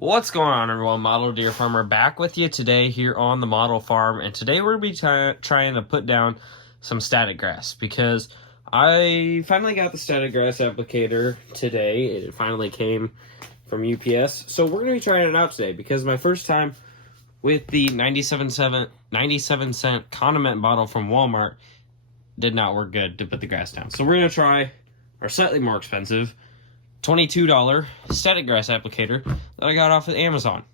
What's going on, everyone? Model Deer Farmer back with you today here on the model farm, and today we're going to be trying to put down some static grass because I finally got the static grass applicator today. It finally came from UPS, so we're going to be trying it out today because my first time with the 97 cent condiment bottle from Walmart did not work good to put the grass down. So we're going to try our slightly more expensive $22 static grass applicator that I got off of Amazon.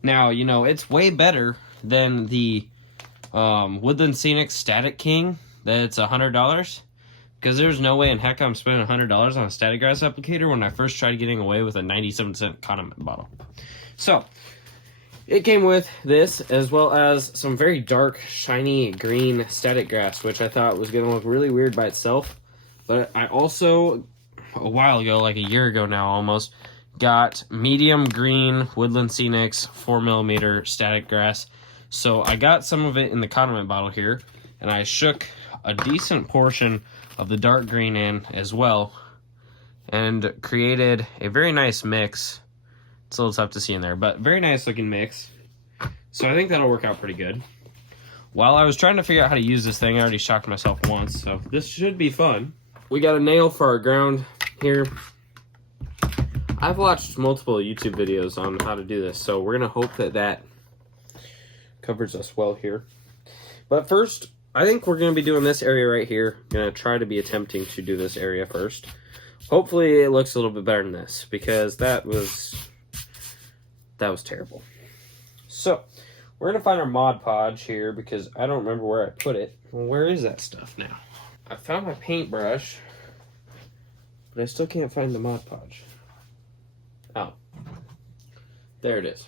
Now, you know, it's way better than the Woodland Scenic Static King that's $100, because there's no way in heck I'm spending $100 on a static grass applicator when I first tried getting away with a 97 cent condiment bottle. So it came with this, as well as some very dark, shiny green static grass, which I thought was going to look really weird by itself. But I also, a while ago, like a year ago now almost, got medium green Woodland Scenics 4mm static grass. So I got some of it in the condiment bottle here, and I shook a decent portion of the dark green in as well, and created a very nice mix. It's a little tough to see in there, but very nice looking mix. So I think that'll work out pretty good. While I was trying to figure out how to use this thing, I already shocked myself once, so this should be fun. We got a nail for our ground here. I've watched multiple YouTube videos on how to do this, so we're gonna hope that that covers us well here. But first, I think we're gonna be doing this area right here. Gonna try to be attempting to do this area first. Hopefully it looks a little bit better than this, because that was terrible. So we're gonna find our Mod Podge here, because I don't remember where I put it. Well, where is that stuff now? I found my paintbrush, but I still can't find the Mod Podge. Oh, there it is.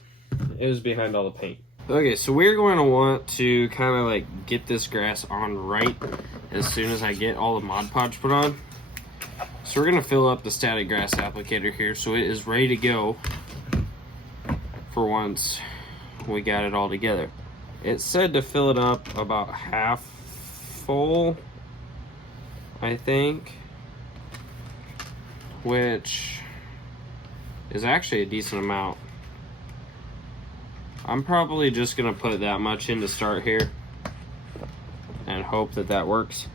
It was behind all the paint. Okay, so we're going to want to kind of like get this grass on right as soon as I get all the Mod Podge put on. So we're going to fill up the static grass applicator here so it is ready to go for once we got it all together. It said to fill it up about half full, I think, which is actually a decent amount. I'm probably just gonna put that much in to start here and hope that that works.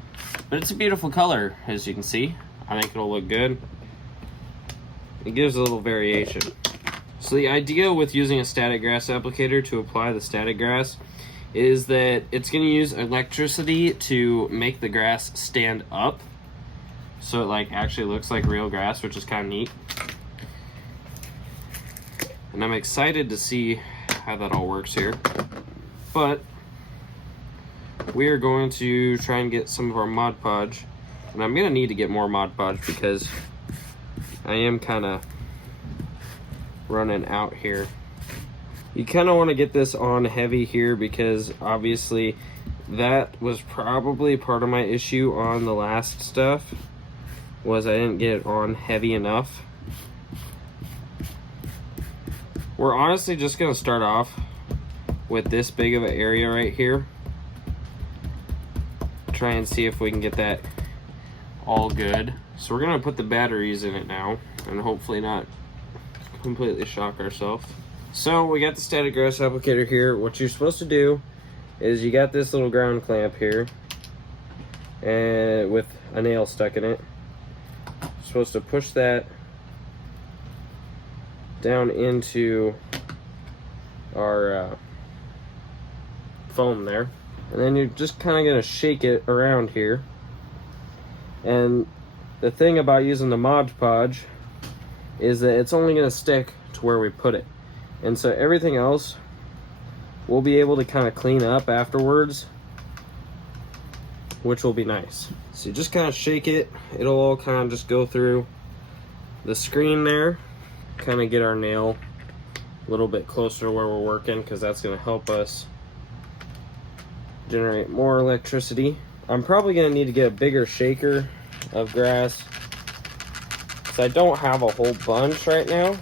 But it's a beautiful color, as you can see. I think it'll look good. It gives a little variation. So the idea with using a static grass applicator to apply the static grass is that it's going to use electricity to make the grass stand up, so it like actually looks like real grass, which is kind of neat. And I'm excited to see how that all works here. But we are going to try and get some of our Mod Podge, and I'm going to need to get more Mod Podge because I am kind of running out here. You kind of want to get this on heavy here, because obviously that was probably part of my issue on the last stuff, was I didn't get it on heavy enough. We're honestly just going to start off with this big of an area right here. Try and see if we can get that all good. So we're going to put the batteries in it now and hopefully not completely shock ourselves. So we got the static grass applicator here. What you're supposed to do is you got this little ground clamp here and with a nail stuck in it. You're supposed to push that down into our foam there, and then you're just kind of going to shake it around here. And the thing about using the Mod Podge is that it's only going to stick to where we put it. And so everything else we'll be able to kind of clean up afterwards, which will be nice. So you just kind of shake it. It'll all kind of just go through the screen there. Kind of get our nail a little bit closer to where we're working, because that's going to help us generate more electricity. I'm probably going to need to get a bigger shaker of grass, because I don't have a whole bunch right now.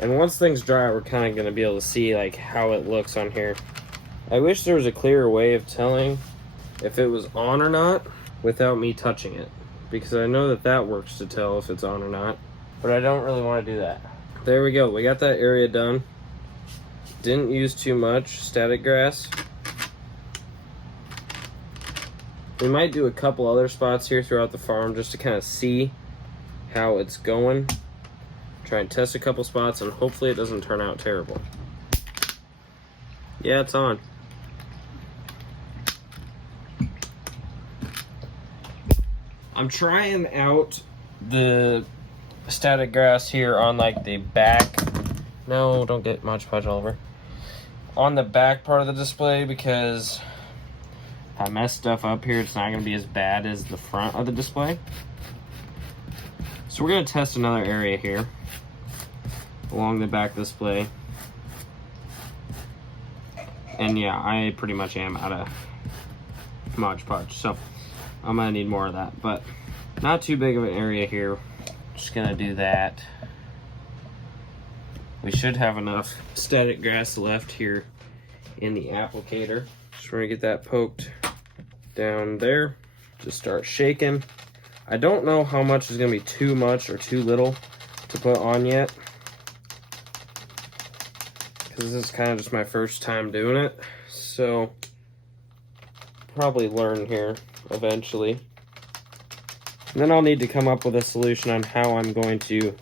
And once things dry, we're kind of going to be able to see like how it looks on here. I wish there was a clearer way of telling if it was on or not without me touching it, because I know that that works to tell if it's on or not, but I don't really want to do that. there we go. We got that area done. Didn't use too much static grass. We might do a couple other spots here throughout the farm just to kind of see how it's going. Try and test a couple spots, and hopefully it doesn't turn out terrible. Yeah, it's on. I'm trying out the static grass here on like the back. No, don't get Mod Podge all over. On the back part of the display, because if I mess stuff up here, it's not going to be as bad as the front of the display. So we're going to test another area here along the back display. And yeah, I pretty much am out of Mod Podge, so I'm going to need more of that. But not too big of an area here. Just going to do that. We should have enough static grass left here in the applicator. Just want to get that poked down there. Just start shaking. I don't know how much is going to be too much or too little to put on yet, because this is kind of just my first time doing it. So probably learn here eventually. And then I'll need to come up with a solution on how I'm going to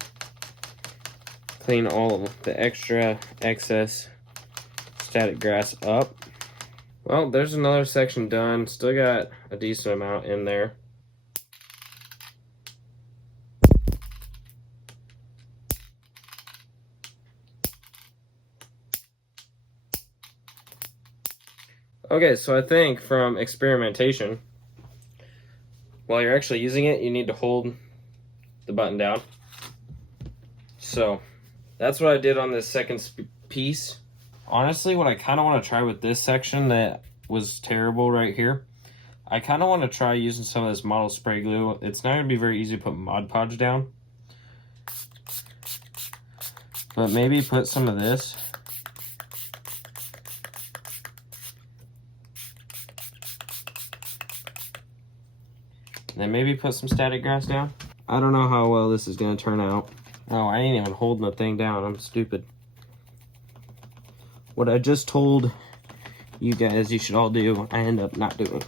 clean all of the extra excess static grass up. Well, there's another section done. Still got a decent amount in there. Okay, so I think from experimentation, while you're actually using it, you need to hold the button down. So that's what I did on this second piece. Honestly, what I kind of want to try with this section that was terrible right here, I kind of want to try using some of this model spray glue. It's not going to be very easy to put Mod Podge down, but maybe put some of this. Then maybe put some static grass down. I don't know how well this is going to turn out. Oh, I ain't even holding the thing down. I'm stupid. What I just told you guys you should all do, I end up not doing.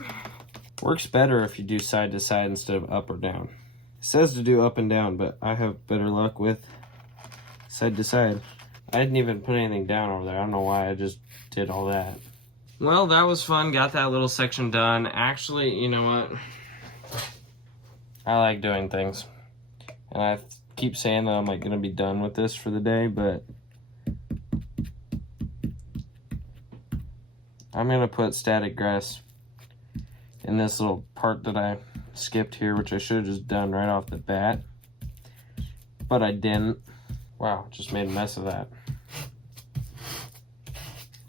Works better if you do side to side instead of up or down. It says to do up and down, but I have better luck with side to side. I didn't even put anything down over there. I don't know why I just did all that. Well, that was fun. Got that little section done. Actually, you know what? I like doing things. And I keep saying that I'm like gonna be done with this for the day, but I'm gonna put static grass in this little part that I skipped here, which I should have just done right off the bat, but I didn't. Wow, just made a mess of that.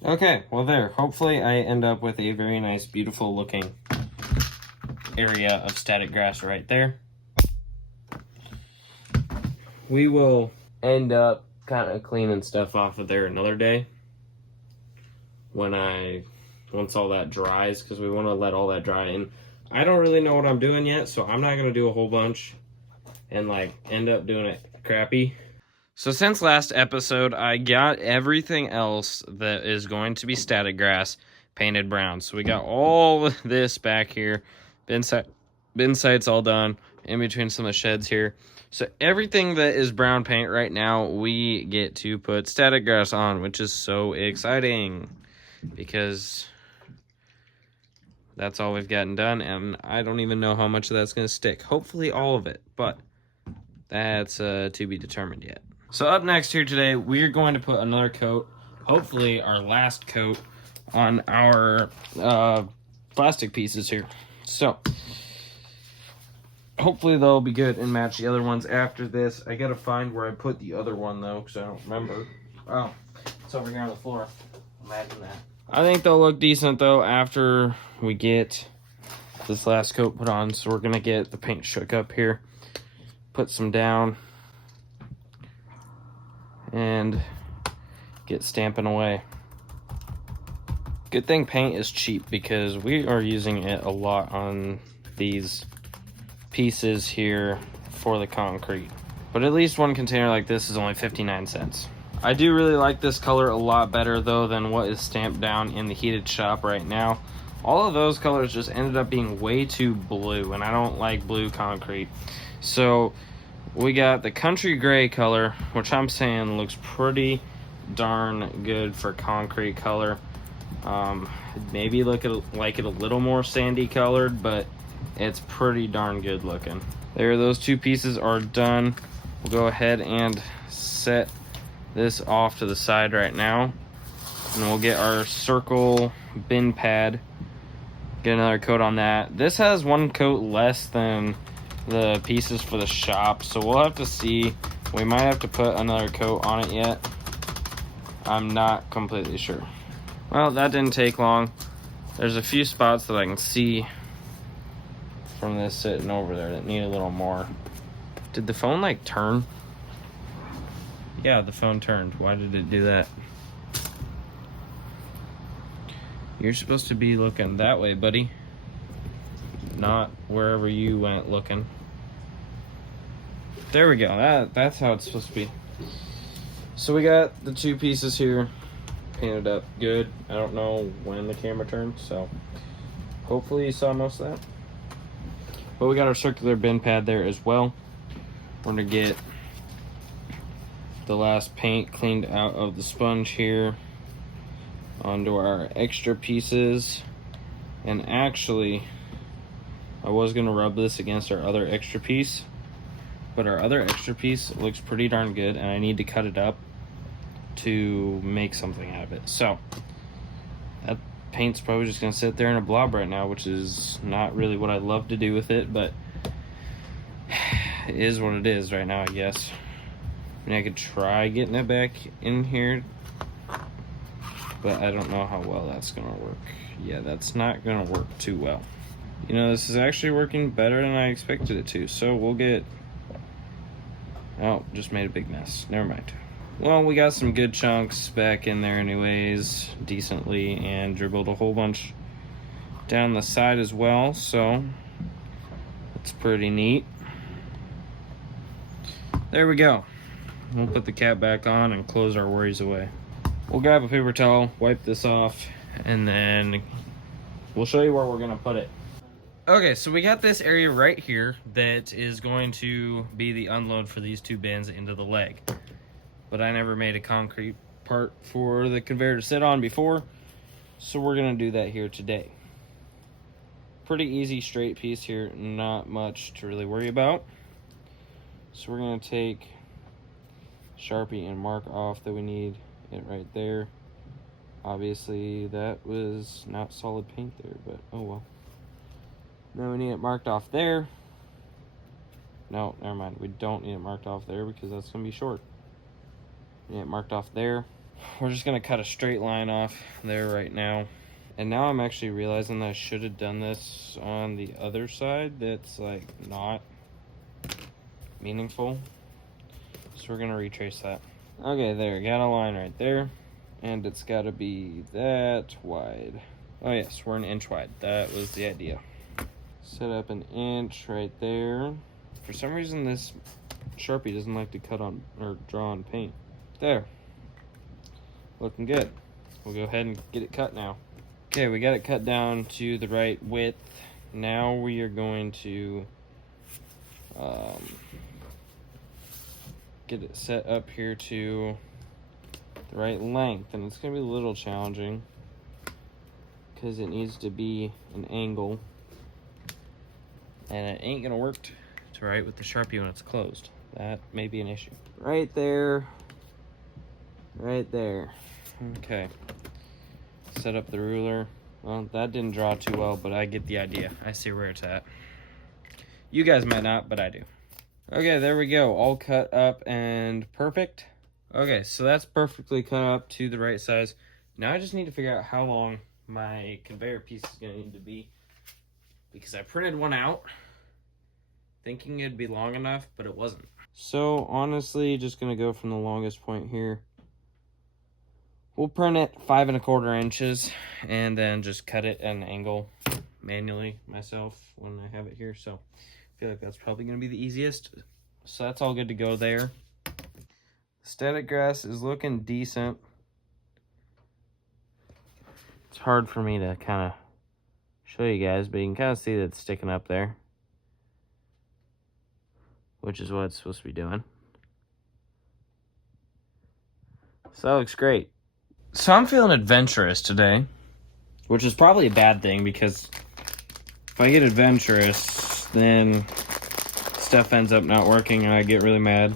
Okay, well there, hopefully I end up with a very nice, beautiful looking area of static grass right there. We will end up kind of cleaning stuff off of there another day once all that dries, because we want to let all that dry. And I don't really know what I'm doing yet, so I'm not going to do a whole bunch and like end up doing it crappy. So since last episode, I got everything else that is going to be static grass painted brown. So we got all this back here. Bin site's all done, in between some of the sheds here. So everything that is brown paint right now, we get to put static grass on, which is so exciting, because that's all we've gotten done, and I don't even know how much of that's going to stick. Hopefully all of it, but that's to be determined yet. So up next here today, we're going to put another coat, hopefully our last coat, on our plastic pieces here. So hopefully they'll be good and match the other ones after this. I gotta find where I put the other one though, because I don't remember. Oh, it's over here on the floor. Imagine that. I think they'll look decent though after we get this last coat put on. So we're gonna get the paint shook up here, put some down, and get stamping away. Good thing paint is cheap, because we are using it a lot on these pieces here for the concrete. But at least one container like this is only 59 cents. I do really like this color a lot better though than what is stamped down in the heated shop right now. All of those colors just ended up being way too blue, and I don't like blue concrete. So we got the country gray color, which I'm saying looks pretty darn good for concrete color. Maybe like it a little more sandy colored, but it's pretty darn good looking. There, those two pieces are done. We'll go ahead and set this off to the side right now, and we'll get our circle bin pad, get another coat on that. This has one coat less than the pieces for the shop, so we'll have to see. We might have to put another coat on it yet. I'm not completely sure. Well, that didn't take long. There's a few spots that I can see from this sitting over there that need a little more. Did the phone like turn? Yeah, the phone turned. Why did it do that? You're supposed to be looking that way, buddy. Not wherever you went looking. There we go. That's how it's supposed to be. So we got the two pieces here painted up good. I don't know when the camera turned, so hopefully you saw most of that. But we got our circular bin pad there as well. We're gonna get the last paint cleaned out of the sponge here onto our extra pieces. And actually, I was gonna rub this against our other extra piece, but our other extra piece looks pretty darn good, and I need to cut it up to make something out of it. So that paint's probably just gonna sit there in a blob right now, which is not really what I love to do with it, but it is what it is right now, I guess. I mean, I could try getting it back in here, but I don't know how well that's gonna work. Yeah, that's not gonna work too well. You know, this is actually working better than I expected it to, so we'll get... Oh, just made a big mess. Never mind. Well, we got some good chunks back in there anyways, decently, and dribbled a whole bunch down the side as well, so it's pretty neat. There we go. We'll put the cap back on and close our worries away. We'll grab a paper towel, wipe this off, and then we'll show you where we're gonna put it. Okay, so we got this area right here that is going to be the unload for these two bins into the leg. But I never made a concrete part for the conveyor to sit on before, so we're gonna do that here today. Pretty easy straight piece here, not much to really worry about. So we're gonna take Sharpie and mark off that we need it right there. Obviously that was not solid paint there, but oh well. Now we need it marked off there. No, never mind, we don't need it marked off there because that's gonna be short. We need it marked off there. We're just gonna cut a straight line off there right now. And now I'm actually realizing that I should have done this on the other side that's like not meaningful. So we're gonna retrace that. Okay, there, got a line right there. And it's gotta be that wide. Oh yes, we're 1 inch wide. That was the idea. Set up 1 inch right there. For some reason this Sharpie doesn't like to cut on or draw on paint. There. Looking good. We'll go ahead and get it cut now. Okay, we got it cut down to the right width. Now we are going to get it set up here to the right length, and it's gonna be a little challenging because it needs to be an angle, and it ain't gonna work to write with the Sharpie when it's closed. That may be an issue. Right there, right there. Okay, set up the ruler. Well, that didn't draw too well, but I get the idea. I see where it's at. You guys might not, but I do. Okay, there we go. All cut up and perfect. Okay, so that's perfectly cut up to the right size. Now I just need to figure out how long my conveyor piece is going to need to be, because I printed one out thinking it'd be long enough, but it wasn't. So honestly, just going to go from the longest point here. We'll print it 5 1/4 inches and then just cut it at an angle manually myself when I have it here. So I feel like that's probably going to be the easiest. So that's all good to go there. Static grass is looking decent. It's hard for me to kind of show you guys, but you can kind of see that it's sticking up there, which is what it's supposed to be doing. So that looks great. So I'm feeling adventurous today, which is probably a bad thing, because if I get adventurous, then stuff ends up not working and I get really mad.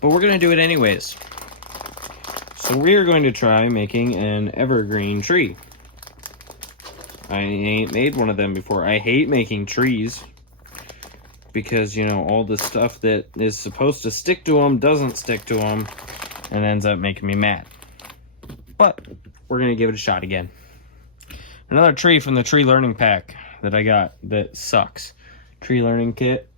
But we're going to do it anyways. So we are going to try making an evergreen tree. I ain't made one of them before. I hate making trees because, you know, all the stuff that is supposed to stick to them doesn't stick to them and ends up making me mad. But we're going to give it a shot again. Another tree from the tree learning pack that I got that sucks. Tree learning kit.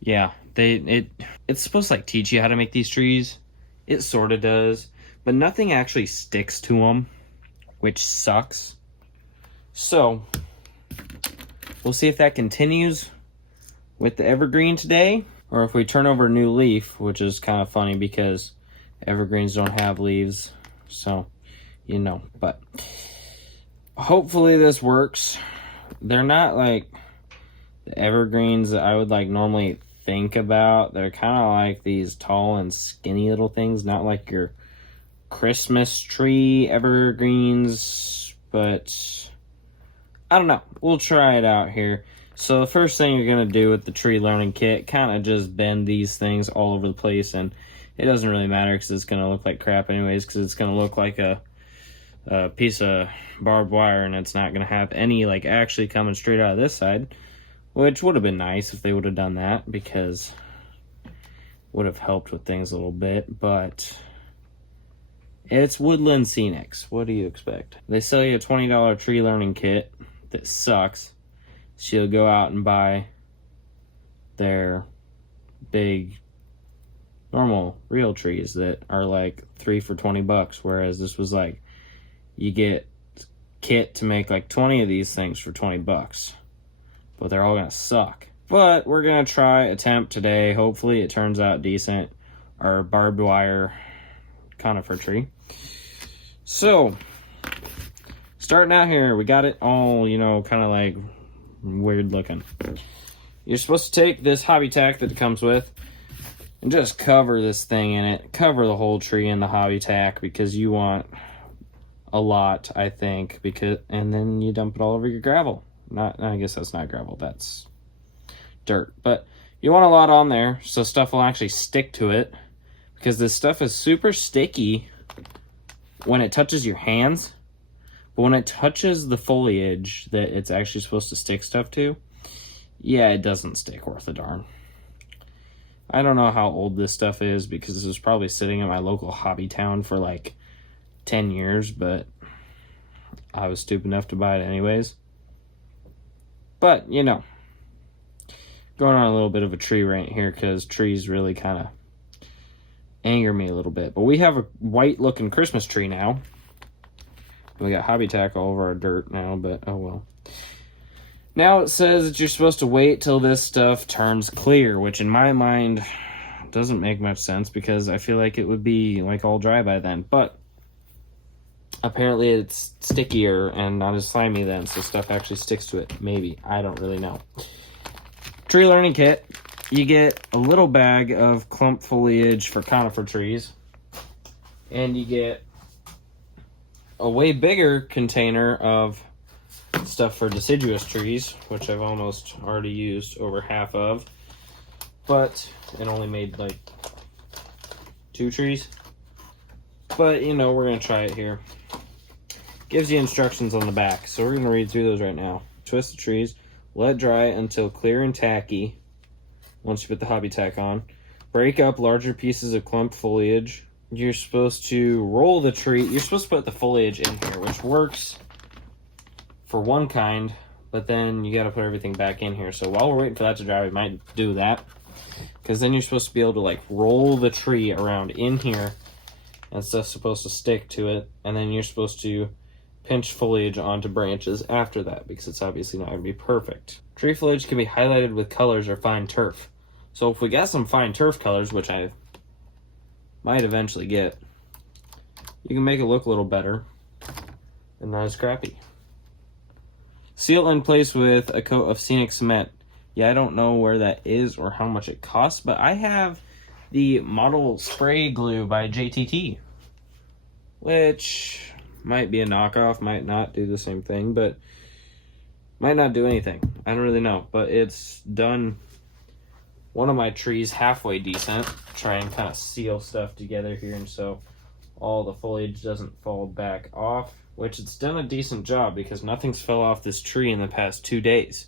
Yeah, it's supposed to like teach you how to make these trees. It sort of does, but nothing actually sticks to them, which sucks. So we'll see if that continues with the evergreen today, or if we turn over a new leaf, which is kind of funny because evergreens don't have leaves, so you know. But hopefully this works. They're not like the evergreens that I would like normally think about. They're kind of like these tall and skinny little things, not like your Christmas tree evergreens, but I don't know. We'll try it out here. So the first thing you're going to do with the tree learning kit, kind of just bend these things all over the place, and it doesn't really matter because it's going to look like crap anyways, because it's going to look like a piece of barbed wire, and it's not going to have any like actually coming straight out of this side, which would have been nice if they would have done that, because it would have helped with things a little bit. But it's Woodland Scenics. What do you expect? They sell you a $20 tree learning kit that sucks. So you'll go out and buy their big normal real trees that are like 3 for $20, whereas this was like you get kit to make like 20 of these things for $20, but they're all gonna suck. But we're gonna attempt today. Hopefully it turns out decent. Our barbed wire conifer tree. So starting out here, we got it all, you know, kind of like weird looking. You're supposed to take this hobby tack that it comes with and just cover this thing in it. Cover the whole tree in the hobby tack, because you want a lot, I think, and then you dump it all over your gravel. I guess that's not gravel, that's dirt. But you want a lot on there so stuff will actually stick to it, because this stuff is super sticky when it touches your hands. But when it touches the foliage that it's actually supposed to stick stuff to, yeah, it doesn't stick worth a darn. I don't know how old this stuff is, because this was probably sitting in my local hobby town for like 10 years, but I was stupid enough to buy it anyways. But, you know, going on a little bit of a tree rant here, because trees really kind of anger me a little bit. But we have a white looking Christmas tree now. We got hobby tack all over our dirt now, but oh well. Now it says that you're supposed to wait till this stuff turns clear, which in my mind doesn't make much sense, because I feel like it would be like all dry by then. But apparently it's stickier and not as slimy then, so stuff actually sticks to it. Maybe. I don't really know. Tree learning kit. You get a little bag of clump foliage for conifer trees, and you get a way bigger container of stuff for deciduous trees, which I've almost already used over half of, but it only made like 2 trees. But, you know, we're going to try it here. Gives you instructions on the back, so we're going to read through those right now. Twist the trees, let dry until clear and tacky once you put the hobby tack on. Break up larger pieces of clump foliage. You're supposed to roll the tree. You're supposed to put the foliage in here, which works for one kind, but then you got to put everything back in here. So while we're waiting for that to dry, we might do that, because then you're supposed to be able to like roll the tree around in here, and stuff's supposed to stick to it, and then you're supposed to pinch foliage onto branches after that, because it's obviously not going to be perfect. Tree foliage can be highlighted with colors or fine turf. So if we got some fine turf colors, which I might eventually get, you can make it look a little better and not as crappy. Seal in place with a coat of Scenic Cement. Yeah, I don't know where that is or how much it costs, but I have the Model Spray Glue by JTT, which might be a knockoff, might not do the same thing, but might not do anything. I don't really know, but it's done one of my trees halfway decent. Try and kind of seal stuff together here, and so all the foliage doesn't fall back off, which it's done a decent job because nothing's fell off this tree in the past 2 days.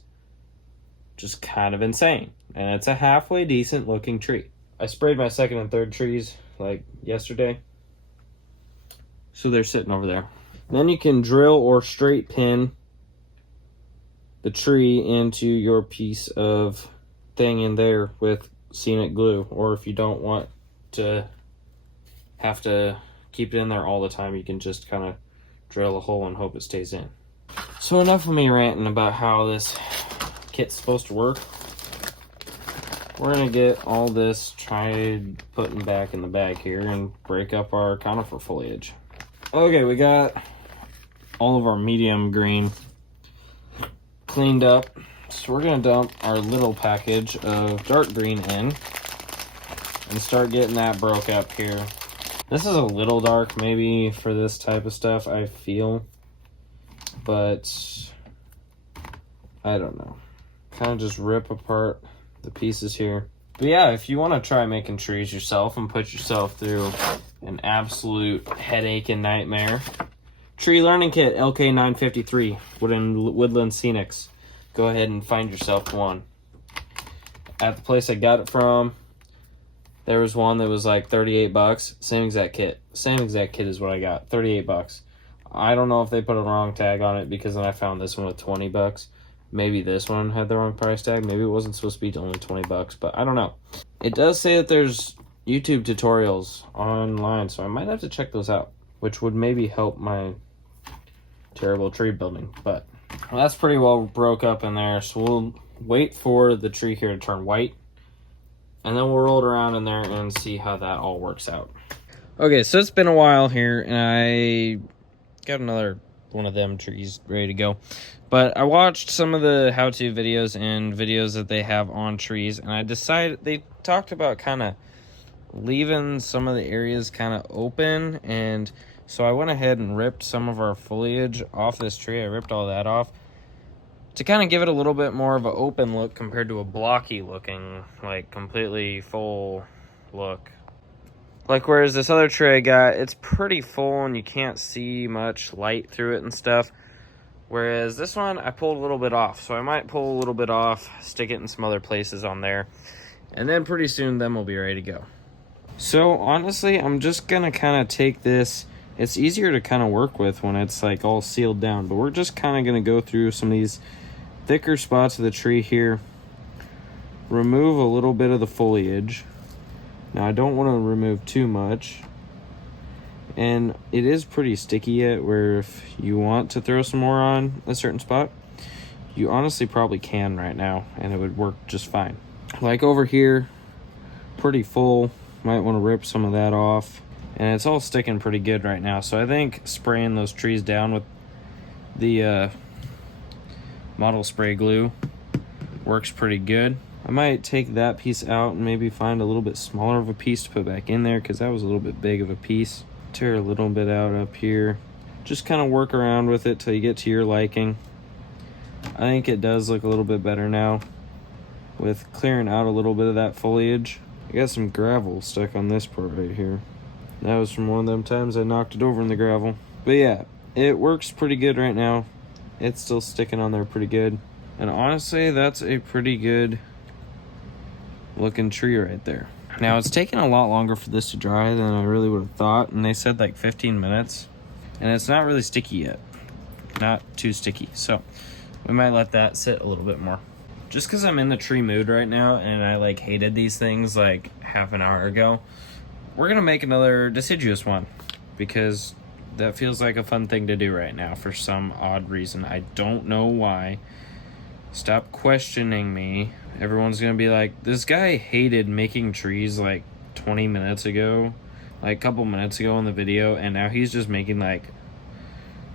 Just kind of insane. And it's a halfway decent looking tree. I sprayed my second and third trees like yesterday, so they're sitting over there. Then you can drill or straight pin the tree into your piece of thing in there with Scenic glue, or if you don't want to have to keep it in there all the time, you can just kind of drill a hole and hope it stays in. So enough of me ranting about how this kit's supposed to work. We're gonna get all this tried putting back in the bag here and break up our conifer foliage. Okay, we got all of our medium green cleaned up. So we're gonna dump our little package of dark green in and start getting that broke up here. This is a little dark maybe for this type of stuff, I feel, but I don't know. Kind of just rip apart the pieces here. But yeah, if you want to try making trees yourself and put yourself through an absolute headache and nightmare, Tree Learning Kit LK953 Woodland Scenics. Go ahead and find yourself one. At the place I got it from, there was one that was like $38. Same exact kit. Same exact kit is what I got. $38. I don't know if they put a wrong tag on it, because then I found this one with $20. Maybe this one had the wrong price tag. Maybe it wasn't supposed to be only $20, but I don't know. It does say that there's YouTube tutorials online, so I might have to check those out, which would maybe help my terrible tree building. But well, that's pretty well broke up in there, so we'll wait for the tree here to turn white, and then we'll roll it around in there and see how that all works out. Okay, so it's been a while here, and I got another one of them trees ready to go. But I watched some of the how-to videos and videos that they have on trees, and I decided they talked about kind of leaving some of the areas kind of open, and so I went ahead and ripped some of our foliage off this tree. I ripped all that off to kind of give it a little bit more of an open look compared to a blocky looking, like completely full look. Like whereas this other tree I got, it's pretty full and you can't see much light through it and stuff. Whereas this one, I pulled a little bit off. So I might pull a little bit off, stick it in some other places on there. And then pretty soon, then we'll be ready to go. So honestly, I'm just going to kind of take this. It's easier to kind of work with when it's like all sealed down. But we're just kind of going to go through some of these thicker spots of the tree here. Remove a little bit of the foliage. Now I don't want to remove too much. And it is pretty sticky yet, where if you want to throw some more on a certain spot, you honestly probably can right now, and it would work just fine. Like over here, pretty full. Might want to rip some of that off. And it's all sticking pretty good right now. So I think spraying those trees down with the Model Spray Glue works pretty good. I might take that piece out and maybe find a little bit smaller of a piece to put back in there, because that was a little bit big of a piece. Tear a little bit out up here. Just kind of work around with it till you get to your liking. I think it does look a little bit better now with clearing out a little bit of that foliage. I got some gravel stuck on this part right here. That was from one of them times I knocked it over in the gravel. But yeah, it works pretty good right now. It's still sticking on there pretty good. And honestly, that's a pretty good looking tree right there. Now, it's taken a lot longer for this to dry than I really would have thought, and they said like 15 minutes, and it's not really sticky yet. Not too sticky, so we might let that sit a little bit more. Just because I'm in the tree mood right now, and I like hated these things like half an hour ago, we're going to make another deciduous one, because that feels like a fun thing to do right now for some odd reason. I don't know why. Stop questioning me. Everyone's gonna be like, this guy hated making trees like 20 minutes ago, like a couple minutes ago in the video, and now he's just making like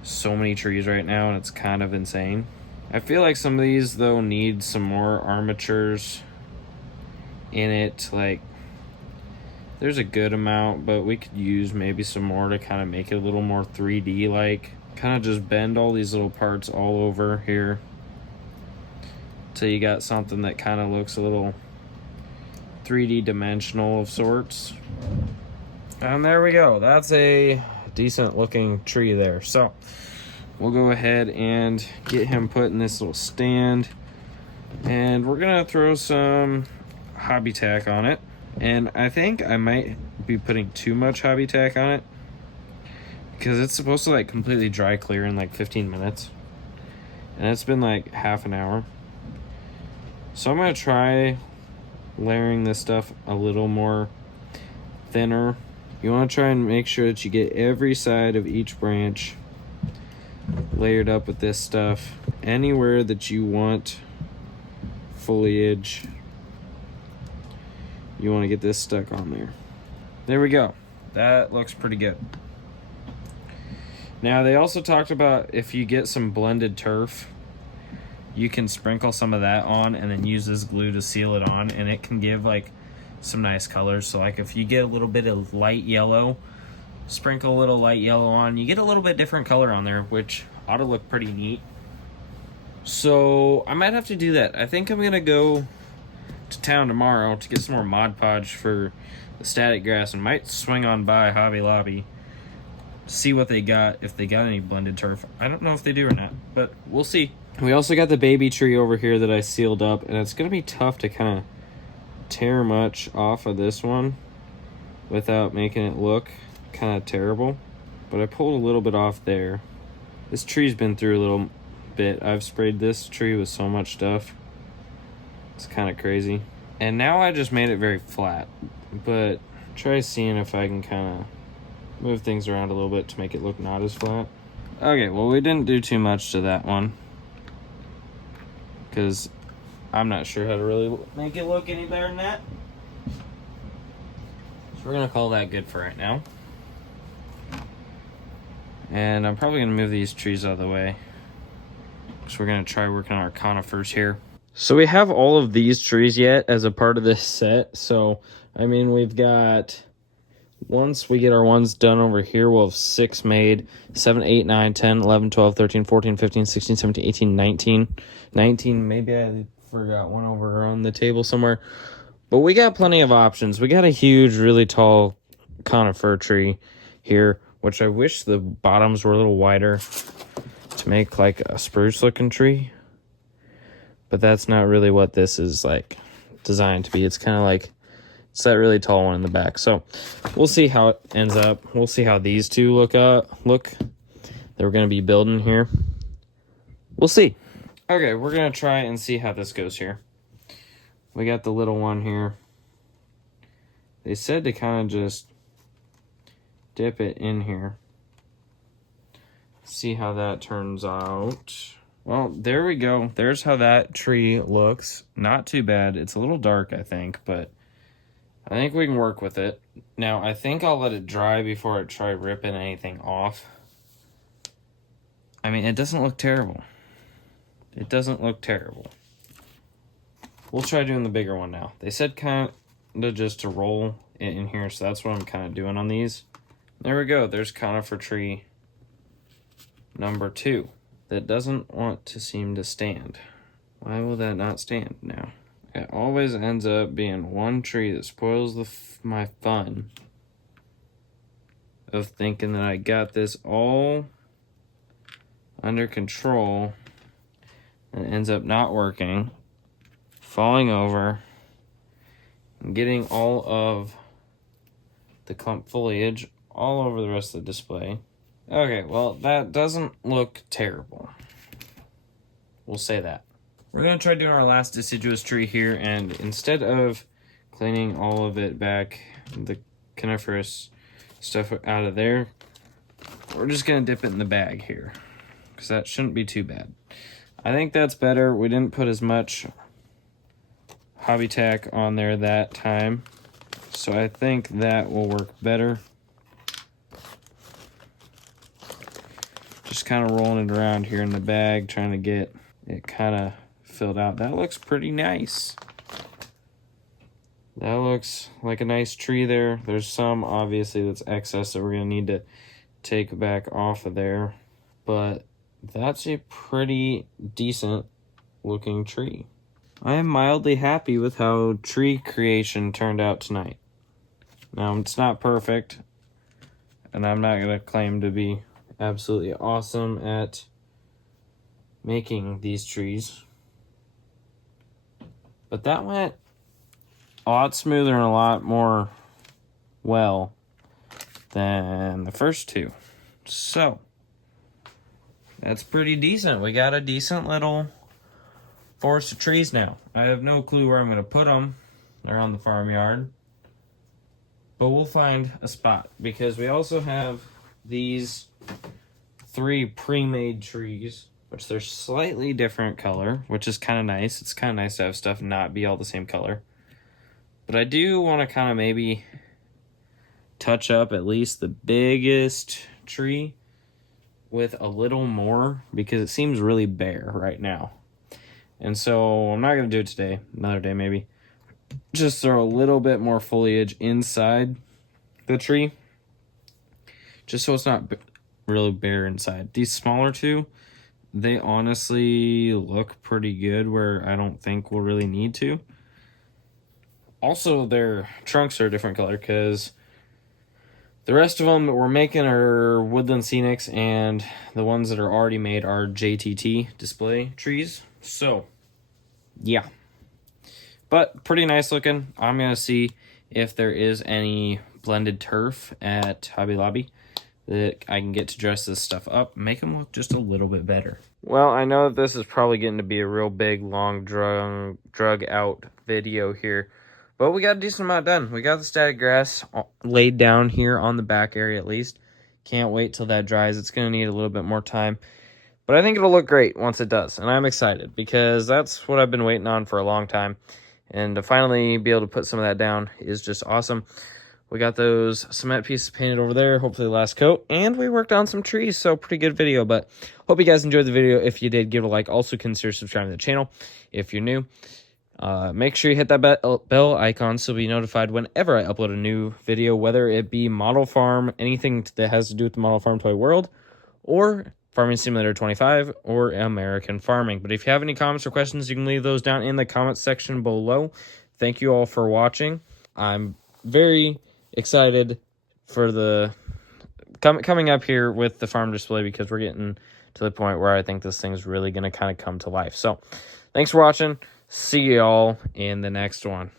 so many trees right now, and it's kind of insane. I feel like some of these though need some more armatures in it. Like, there's a good amount, but we could use maybe some more to kind of make it a little more 3D like. Kind of just bend all these little parts all over here so you got something that kind of looks a little 3D dimensional of sorts. And there we go. That's a decent looking tree there. So we'll go ahead and get him put in this little stand, and we're gonna throw some hobby tack on it. And I think I might be putting too much hobby tack on it because it's supposed to like completely dry clear in like 15 minutes, and it's been like half an hour. So I'm gonna try layering this stuff a little more thinner. You want to try and make sure that you get every side of each branch layered up with this stuff. Anywhere that you want foliage, you want to get this stuck on there. There we go. That looks pretty good. Now, they also talked about if you get some blended turf, you can sprinkle some of that on and then use this glue to seal it on, and it can give like some nice colors. So like if you get a little bit of light yellow, sprinkle a little light yellow on, you get a little bit different color on there, which ought to look pretty neat. So I might have to do that. I think I'm gonna go to town tomorrow to get some more Mod Podge for the static grass, and might swing on by Hobby Lobby, see what they got, if they got any blended turf. I don't know if they do or not, but we'll see. We also got the baby tree over here that I sealed up, and it's gonna be tough to kind of tear much off of this one without making it look kind of terrible, but I pulled a little bit off there. This tree's been through a little bit. I've sprayed this tree with so much stuff, it's kind of crazy. And now I just made it very flat, but try seeing if I can kind of move things around a little bit to make it look not as flat. Okay, well, we didn't do too much to that one because I'm not sure how to really make it look any better than that. So we're gonna call that good for right now. And I'm probably gonna move these trees out of the way, so we're gonna try working on our conifers here. So we have all of these trees yet as a part of this set. So I mean, we've got, once we get our ones done over here, we'll have 6 made. 7, 8, 9, 10, 11, 12, 13, 14, 15, 16, 17, 18, 19. 19, maybe I forgot one over on the table somewhere. But we got plenty of options. We got a huge, really tall conifer tree here, which I wish the bottoms were a little wider to make like a spruce looking tree. But that's not really what this is like designed to be. It's kind of like, it's that really tall one in the back. So we'll see how it ends up. We'll see how these two look that we're going to be building here. We'll see. Okay, we're going to try and see how this goes here. We got the little one here. They said to kind of just dip it in here. See how that turns out. Well, there we go. There's how that tree looks. Not too bad. It's a little dark, I think, but I think we can work with it. Now, I think I'll let it dry before I try ripping anything off. I mean, it doesn't look terrible. It doesn't look terrible. We'll try doing the bigger one now. They said kind of just to roll it in here, so that's what I'm kind of doing on these. There we go. There's conifer tree number 2 that doesn't want to seem to stand. Why will that not stand now? It always ends up being one tree that spoils my fun of thinking that I got this all under control, and it ends up not working, falling over, and getting all of the clump foliage all over the rest of the display. Okay, well, that doesn't look terrible. We'll say that. We're going to try doing our last deciduous tree here, and instead of cleaning all of it back, the coniferous stuff out of there, we're just going to dip it in the bag here, because that shouldn't be too bad. I think that's better. We didn't put as much hobby tack on there that time, so I think that will work better. Just kind of rolling it around here in the bag, trying to get it kind of filled out. That looks pretty nice. That looks like a nice tree there. There's some, obviously, that's excess that we're going to need to take back off of there. But that's a pretty decent looking tree. I am mildly happy with how tree creation turned out tonight. Now, it's not perfect, and I'm not going to claim to be absolutely awesome at making these trees. But that went a lot smoother and a lot more well than the first two. So, that's pretty decent. We got a decent little forest of trees now. I have no clue where I'm going to put them around the farmyard, but we'll find a spot because we also have these 3 pre-made trees, which they're slightly different color, which is kind of nice. It's kind of nice to have stuff not be all the same color. But I do want to kind of maybe touch up at least the biggest tree with a little more because it seems really bare right now. And so I'm not going to do it today, another day maybe. Just throw a little bit more foliage inside the tree, just so it's not really bare inside. These smaller two, they honestly look pretty good where I don't think we'll really need to. Also, their trunks are a different color because the rest of them that we're making are Woodland Scenics, and the ones that are already made are JTT display trees. So, yeah. But pretty nice looking. I'm going to see if there is any blended turf at Hobby Lobby that I can get to dress this stuff up, make them look just a little bit better. Well, I know that this is probably getting to be a real big, long, drug out video here, but we got a decent amount done. We got the static grass laid down here on the back area at least. Can't wait till that dries. It's going to need a little bit more time, but I think it'll look great once it does, and I'm excited because that's what I've been waiting on for a long time, and to finally be able to put some of that down is just awesome. We got those cement pieces painted over there, hopefully the last coat, and we worked on some trees, so pretty good video, but hope you guys enjoyed the video. If you did, give it a like. Also, consider subscribing to the channel if you're new. Make sure you hit that bell icon so you'll be notified whenever I upload a new video, whether it be Model Farm, anything that has to do with the Model Farm Toy World, or Farming Simulator 25, or American Farming. But if you have any comments or questions, you can leave those down in the comments section below. Thank you all for watching. I'm very excited for the coming up here with the farm display because we're getting to the point where I think this thing's really going to kind of come to life. So, thanks for watching. See y'all in the next one.